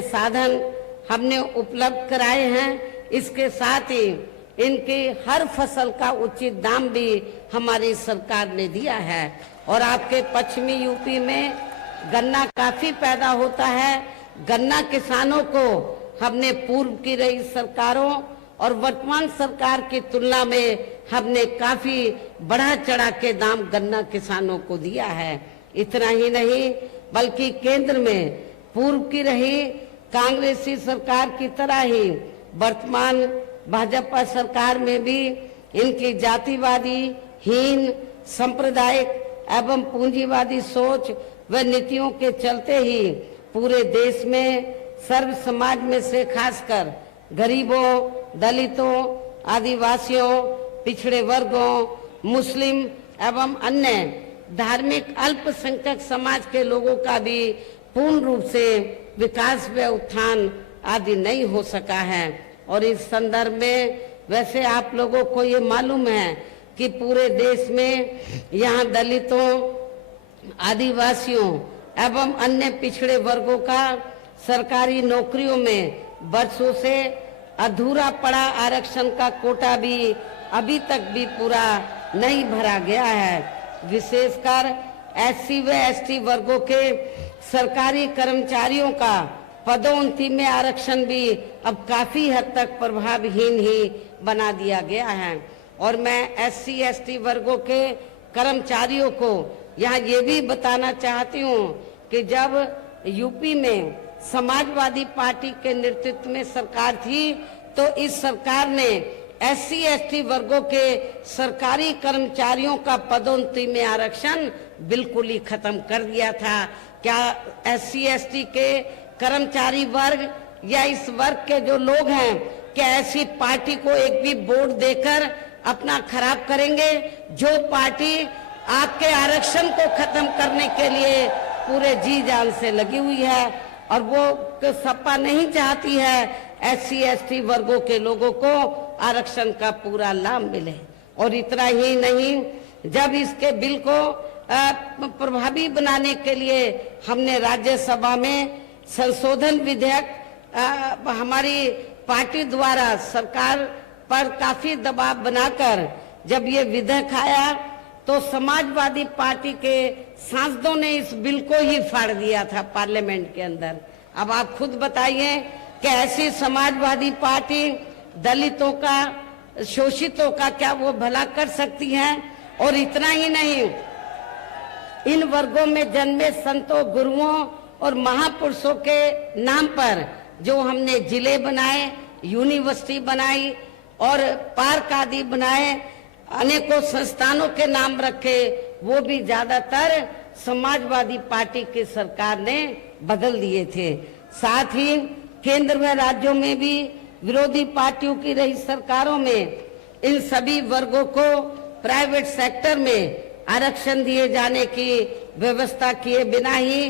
से साधन हमने उपलब्ध कराए हैं। इसके साथ ही इनकी हर फसल का उचित दाम भी हमारी सरकार ने दिया है। और आपके पश्चिमी यूपी में गन्ना काफी पैदा होता है। गन्ना किसानों को हमने पूर्व की रही सरकारों और वर्तमान सरकार की तुलना में हमने काफी बढ़ा चढ़ा के दाम गन्ना किसानों को दिया है। इतना ही नहीं बल्कि केंद्र में पूर्व की रही कांग्रेसी सरकार की तरह ही वर्तमान भाजपा सरकार में भी इनकी जातिवादी, हीन, सांप्रदायिक एवं पूंजीवादी सोच व नीतियों के चलते ही पूरे देश में सर्व समाज में से खासकर गरीबों, दलितों, आदिवासियों, पिछड़े वर्गों, मुस्लिम एवं अन्य धार्मिक अल्पसंख्यक समाज के लोगों का भी पूर्ण रूप से विकास व उत्थान आदि नहीं हो सका है। और इस संदर्भ में वैसे आप लोगों को ये मालूम है कि पूरे देश में यहाँ दलितों, आदिवासियों एवं अन्य पिछड़े वर्गों का सरकारी नौकरियों में वर्षों से अधूरा पड़ा आरक्षण का कोटा भी अभी तक भी पूरा नहीं भरा गया है। विशेषकर एससी व एसटी वर्गों के सरकारी कर्मचारियों का पदोन्नति में आरक्षण भी अब काफी हद तक प्रभावहीन ही बना दिया गया है। और मैं एससी एसटी वर्गों के कर्मचारियों को यहाँ ये भी बताना चाहती हूँ कि जब यूपी में समाजवादी पार्टी के नेतृत्व में सरकार थी तो इस सरकार ने एससी एसटी वर्गों के सरकारी कर्मचारियों का पदोन्नति में आरक्षण बिल्कुल ही खत्म कर दिया था। क्या एससी एसटी के कर्मचारी वर्ग या इस वर्ग के जो लोग हैं क्या ऐसी पार्टी को एक भी वोट देकर अपना खराब करेंगे? जो पार्टी आपके आरक्षण को खत्म करने के लिए पूरे जी जान से लगी हुई है और वो सपा नहीं चाहती है एससी एसटी वर्गों के लोगों को आरक्षण का पूरा लाभ मिले। और इतना ही नहीं, जब इसके बिल को प्रभावी बनाने के लिए हमने राज्यसभा में संशोधन विधेयक हमारी पार्टी द्वारा सरकार पर काफी दबाव बनाकर जब ये विधेयक आया तो समाजवादी पार्टी के सांसदों ने इस बिल को ही फाड़ दिया था पार्लियामेंट के अंदर। अब आप खुद बताइए कि ऐसी समाजवादी पार्टी दलितों का, शोषितों का क्या वो भला कर सकती है? और इतना ही नहीं, इन वर्गों में जन्मे संतों, गुरुओं और महापुरुषों के नाम पर जो हमने जिले बनाए, यूनिवर्सिटी बनाई और पार्क आदि बनाए, अनेकों संस्थानों के नाम रखे, वो भी ज्यादातर समाजवादी पार्टी की सरकार ने बदल दिए थे। साथ ही केंद्र व राज्यों में भी विरोधी पार्टियों की रही सरकारों में इन सभी वर्गों को प्राइवेट सेक्टर में आरक्षण दिए जाने की व्यवस्था किए बिना ही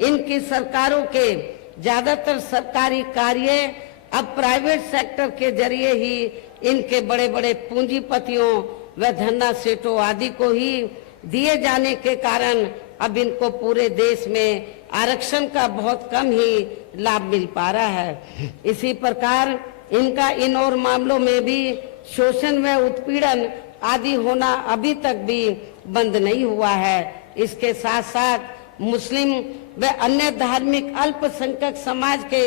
इनकी सरकारों के ज्यादातर सरकारी कार्य अब प्राइवेट सेक्टर के जरिए ही इनके बड़े बड़े पूंजीपतियों व धन्ना सेठों आदि को ही दिए जाने के कारण अब इनको पूरे देश में आरक्षण का बहुत कम ही लाभ मिल पा रहा है। इसी प्रकार इनका इन और मामलों में भी शोषण व उत्पीड़न आदि होना अभी तक भी बंद नहीं हुआ है। इसके साथ साथ मुस्लिम व अन्य धार्मिक अल्पसंख्यक समाज के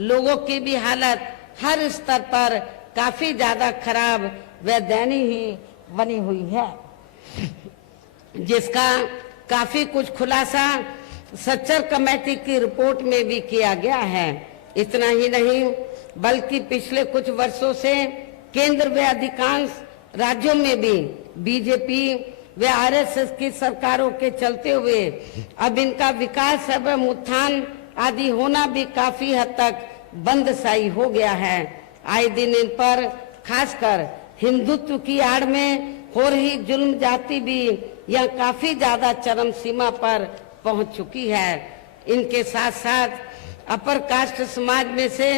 लोगों की भी हालत हर स्तर पर काफी ज्यादा खराब व दयनीय ही बनी हुई है, जिसका काफी कुछ खुलासा सच्चर कमेटी की रिपोर्ट में भी किया गया है। इतना ही नहीं बल्कि पिछले कुछ वर्षों से केंद्र व अधिकांश राज्यों में भी बीजेपी व आरएसएस की सरकारों के चलते हुए अब इनका विकास एवं उत्थान आदि होना भी काफी हद तक बंदशाई हो गया है। आए दिन इन पर खासकर हिंदुत्व की आड़ में हो रही जुल्म जाति भी यह काफी ज्यादा चरम सीमा पर पहुंच चुकी है। इनके साथ साथ अपर कास्ट समाज में से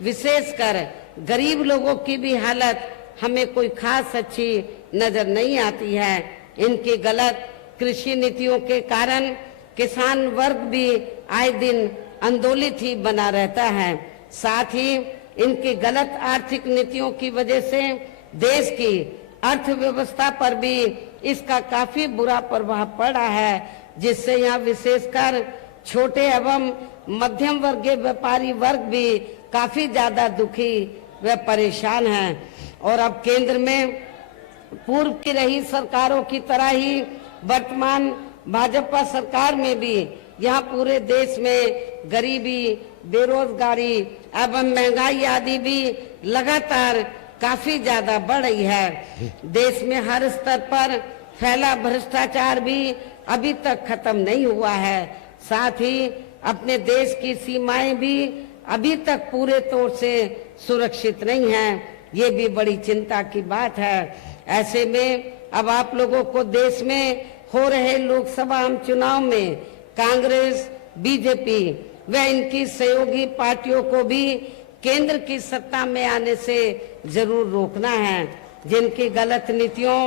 विशेषकर गरीब लोगों की भी हालत हमें कोई खास अच्छी नजर नहीं आती है। इनकी गलत कृषि नीतियों के कारण किसान वर्ग भी आए दिन आंदोलित ही बना रहता है। साथ ही इनकी गलत आर्थिक नीतियों की वजह से देश की अर्थव्यवस्था पर भी इसका काफी बुरा प्रभाव पड़ा है, जिससे यहाँ विशेषकर छोटे एवं मध्यम वर्गीय व्यापारी वर्ग भी काफी ज्यादा दुखी व परेशान हैं। और अब केंद्र में पूर्व की रही सरकारों की तरह ही वर्तमान भाजपा सरकार में भी यहाँ पूरे देश में गरीबी, बेरोजगारी एवं महंगाई आदि भी लगातार काफी ज्यादा बढ़ रही है। देश में हर स्तर पर फैला भ्रष्टाचार भी अभी तक खत्म नहीं हुआ है। साथ ही अपने देश की सीमाएं भी अभी तक पूरे तौर से सुरक्षित नहीं हैं। ये भी बड़ी चिंता की बात है। ऐसे में अब आप लोगों को देश में हो रहे लोकसभा चुनाव में कांग्रेस, बीजेपी व इनकी सहयोगी पार्टियों को भी केंद्र की सत्ता में आने से जरूर रोकना है। जिनकी गलत नीतियों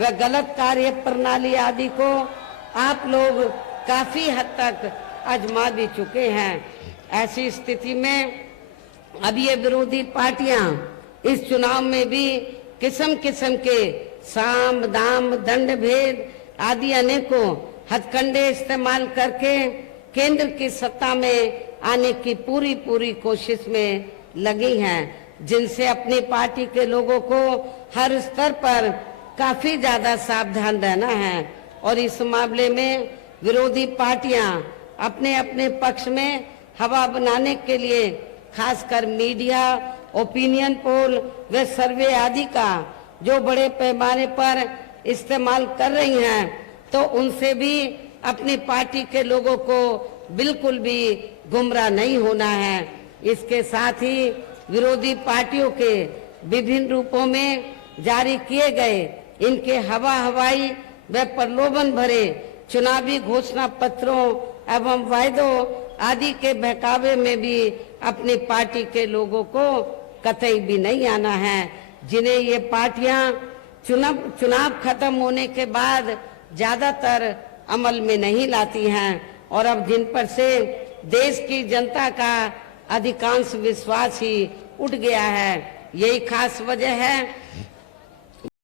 व गलत कार्य प्रणाली आदि को आप लोग काफी हद तक आजमा भी चुके हैं। ऐसी स्थिति में अब ये विरोधी पार्टियां इस चुनाव में भी किस्म किस्म के साम, दाम, दंड भेद आदि अनेकों हथकंडे इस्तेमाल करके केंद्र की सत्ता में आने की पूरी कोशिश में लगी हैं, जिनसे अपनी पार्टी के लोगों को हर स्तर पर काफी ज्यादा सावधान रहना है। और इस मामले में विरोधी पार्टियां अपने अपने पक्ष में हवा बनाने के लिए खासकर मीडिया, ओपिनियन पोल व सर्वे आदि का जो बड़े पैमाने पर इस्तेमाल कर रही हैं, तो उनसे भी अपनी पार्टी के लोगों को बिल्कुल भी गुमराह नहीं होना है। इसके साथ ही विरोधी पार्टियों के विभिन्न रूपों में जारी किए गए इनके हवाई व प्रलोभन भरे चुनावी घोषणा पत्रों एवं वायदों आदि के बहकावे में भी अपनी पार्टी के लोगों को कतई भी नहीं आना है, जिन्हें ये पार्टियां चुनाव खत्म होने के बाद ज्यादातर अमल में नहीं लाती हैं और अब जिन पर से देश की जनता का अधिकांश विश्वास ही उठ गया है। यही खास वजह है